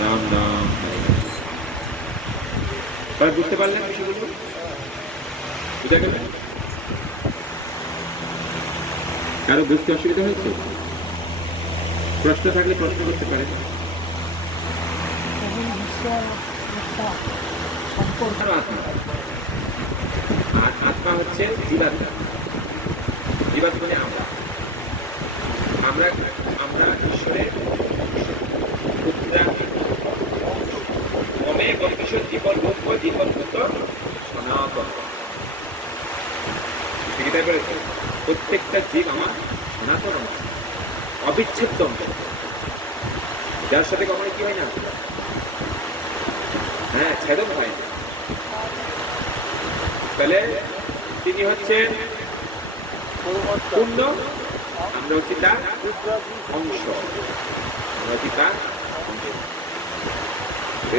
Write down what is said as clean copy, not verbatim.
রাম রাম হরে হরে। সবাই বুঝতে পারলেন বিষয়গুলো? বুঝা গেল? কারো বুঝতে অসুবিধা হয়েছে? প্রশ্ন থাকলে প্রশ্ন করতে পারেন। আর আত্মা হচ্ছে জীবাত্মা। জীবাত্মা মানে আমরা আমরা আমরা ঈশ্বরের মমে বর্গীশ জীবন রূপ জীবন ভূত সনাতন। ঠিকই বলেছে, প্রত্যেকটা জীব আমার সনাতন অংশ, অবিচ্ছেদ্য অংশ, যার সাথে কখনো কি হয় না, হ্যাঁ, ছেদন হয় না। তাহলে তিনি হচ্ছেন পূর্ণ, আমরা হচ্ছি তার অংশ, আমরা হচ্ছি তার অংশ।